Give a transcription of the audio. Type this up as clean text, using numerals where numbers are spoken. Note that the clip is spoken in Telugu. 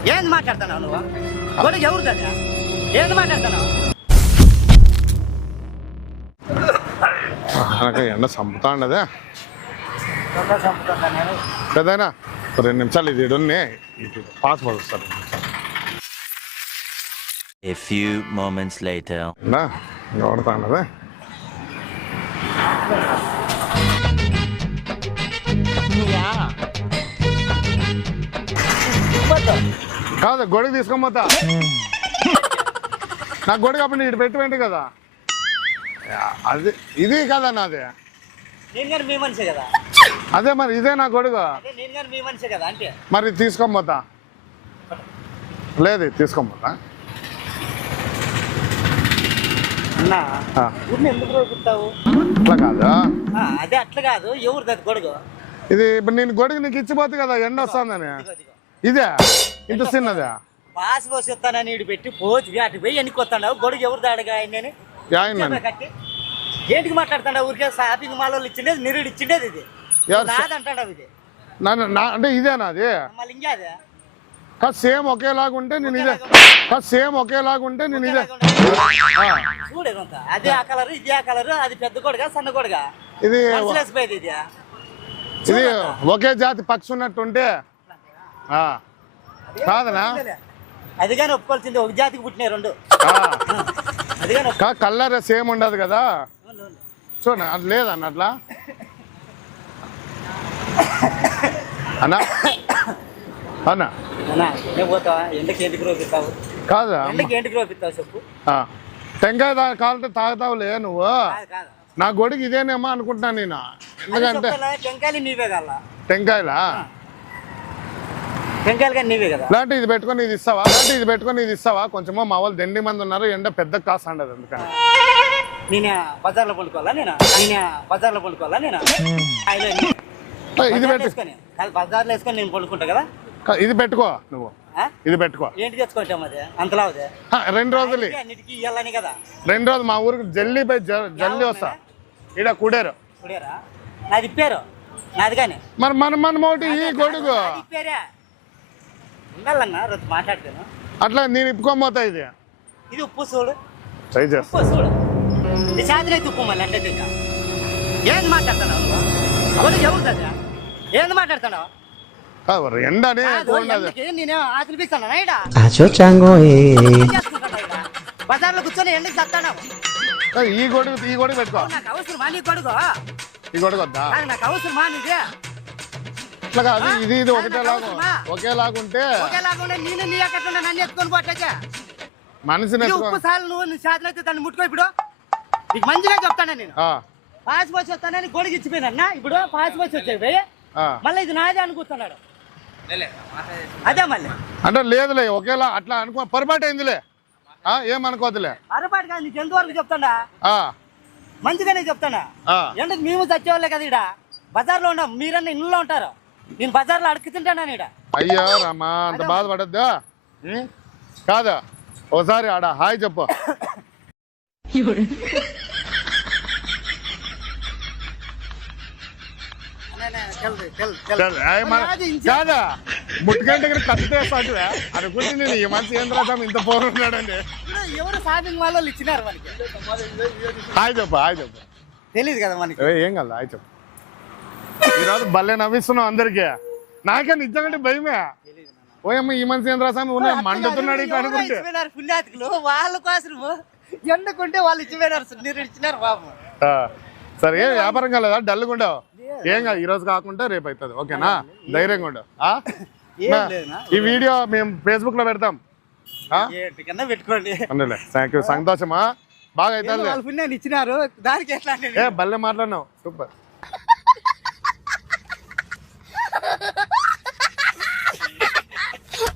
ఏంది మాట్లాడుతున్నావు నువ్వు? గొడుగు ఎవరిదా? ఏంది మాట్లాడుతున్నావు? ఎండ చంపుతా ఉండదే పెద్దనా 2 నిమిషాలు ఇది పాస్పోర్ట్ వస్తారు. A few moments later. ఎవడతా ఉండదే కాదు గొడుగు తీసుకోపోతా. నాకు గొడుగు అప్పుడు ఇటు పెట్టి కదా అది ఇది కదా నాది. మీ మనిషి కదా అదే మరి ఇదే నా గొడుగు. మీ మనిషి కదా అంటే మరి తీసుకోపోతా. లేదు తీసుకోపోతా. ఎందుకు రోగుతావు? అట్లా కాదు. అదే అట్లా కాదు. ఎవరిది గొడుగు? ఇది ఇప్పుడు నేను గొడుగు నీకు ఇచ్చిపోతే కదా ఎండ వస్తుందని. ఇదే ఇంత చిన్నదే పాస్ పోసి వస్తానని ఇటు పెట్టి పోచి అటు పోయి ఎన్నికొస్తాడు. గొడుగు ఎవరు దాడగా ఆయన కట్టి ఏంటికి మాట్లాడుతాడు? ఊరికే షాపింగ్ మాల్ వాళ్ళు ఇచ్చిండేది నిరుడు ఇచ్చిండేది. ఇది నాదంటాడు. ఇది అంటే ఇదేనా అది? మళ్ళీ ఇంకా అదే కాదు సేమ్ ఒకేలాగా ఉంటే నేను ఇదే. కాదు సేమ్ ఒకేలాగా ఉంటే నేను ఇదే. చూడేదంతా అదే ఆ కలర్ ఇది ఆ కలర్. అది పెద్ద గొడుగా సన్న గొడుగా? ఇది ఇది ఇది ఒకే జాతి పక్షి ఉన్నట్టుంటే కాదనా? అది కానీ ఒప్పుకోవాల్సింది. ఒక జాతికి పుట్టినాయి రెండు. కలర్ సేమ్ ఉండదు కదా. చూడండి అది లేదన్న అట్లా అన్నా అన్నా పోతావా? ఎండకి ఎందుకు రోపిస్తావు? కాదా ఎండకి ఎందుకు రోపిస్తావు చెప్పు. టెంకాయ కావాలంటే తాగుతావులే నువ్వు. నా గొడుగు ఇదేనేమో అనుకుంటున్నా నేను. ఎందుకంటే టెంకాయలు నీవే కదా. టెంకాయలా? టెంకాయలు కానీ నీవే కదా. లాంటి ఇది పెట్టుకొని ఇది ఇస్తావా? కొంచెమో మా వాళ్ళు 2 మంది ఉన్నారు. ఎండ పెద్ద కాస్ట్ ఉండదు. అందుకని నేను బజార్లో పండుకోవాలా? ఇది పెట్టు. బజార్లో వేసుకొని నేను పండుకుంటా కదా. ఇది పెట్టుకో నువ్వు. ఇది పెట్టుకో. ఏంటి తెచ్చుకుంటాం? అది అంతలా 2 రోజులు అన్నిటికీ ఇవ్వాలని కదా. 2 రోజులు మా ఊరికి జల్లి వస్తా. ఈడ కుడేరు నాది ఇప్పారు. నాది కానీ మరి మన మోటి ఈ గొడుగు ఇప్పారా? ఉండాలన్నా రోజు మాట్లాడతాను. అట్లా నేను ఇప్పుకోపోతా. ఇది ఉప్పు చూడు. ట్రై చేస్తా. ఉప్పు చూడు. ఇది సాధన అయితే ఉప్పు మళ్ళీ అంటే ఇంకా ఏంది మాట్లాడుతున్నావు? ఎవరు ఏంది మాట్లాడుతున్నావు? ఎండ నేను ఆకలిపిస్తాను. బజార్లో కూర్చొని ఎండకి చస్తాను. ఈ గొడుగు పెట్టుకో. నాకు అవసరమా నీ గొడుగు? ఈ గొడుగు వద్దా? నాకు అవసరమా నీదే? అట్లా కాదు. ఇది ఒకేలాగుంటే నేను నీ అక్కడ నన్ను ఎత్తుకొని పోట్లేక మనిషిని ఉప్పు సార్లు నువ్వు సాధన అయితే దాన్ని ముట్టుకో. ఇప్పుడు నీకు మంచిగా చెప్తాను. నేను పాస్ పోసి వస్తానని గొడుగు ఇచ్చిపోయినా. ఇప్పుడు పాస్ పోసి వచ్చాయి మళ్ళీ ఇది నాదే అనుకుంటున్నాడు. అదే మళ్ళీ అంటే లేదులే ఒకేలా అట్లా అనుకో. పొరపాటు అయిందిలే. ఏమనుకోవద్దులే. పొరపాటు కాదు. నీకు ఎంతవరకు చెప్తాడా? మంచిగానే చెప్తానా. ఎందుకు మేము చచ్చేవాళ్ళే కదా. ఇడ బజార్లో ఉన్నాం. మీరన్నా ఇళ్ళలో ఉంటారు. నేను బజార్లో అడుగుతుంటాను. ఇడ అయ్యో రామా అంత బాధపడద్దా కాదా? ఒకసారి ఆడ హాయ్ చెప్పు. కాదా ముట్టుకంటే దగ్గర కత్తితేస్తాడు అనుకుంటే నేను ఈ మనిషి ఏం రాద్దాం ఇంత పోరు ఉన్నాడండి. ఎవరు షాపింగ్ మాల్ వాళ్ళు ఇచ్చినారు మనకి. హాయ్ చెప్పు. తెలియదు కదా మనకి. ఏం కదా హాయ్ చెప్పు. ఈరోజు భలే నవ్విస్తున్నావు అందరికి. నాకే నిజంగా భయమే. ఓయమ్మ ఈ మనిషి ఏం రాసామి మండుతున్నాడు ఇట్లా అనుకుంటే. పుణ్యాతికులు వాళ్ళ కోసం ఎండుకుంటే వాళ్ళు ఇచ్చిపోయినారు బాబు. సరే ఏం వ్యాపారం కాలేదా? డల్గా ఉండవు. ఏం కాదు. ఈ రోజు కాకుండా రేపు అవుతుంది. ఓకేనా? ధైర్యంగా ఉండవు. ఈ వీడియో మేము ఫేస్బుక్ లో పెడతాం. పెట్టుకోండి. Thank you. సంతోషమా? బాగా అవుతుంది. ఇచ్చినారు దానికి భలే మాట్లాడినావు. సూపర్.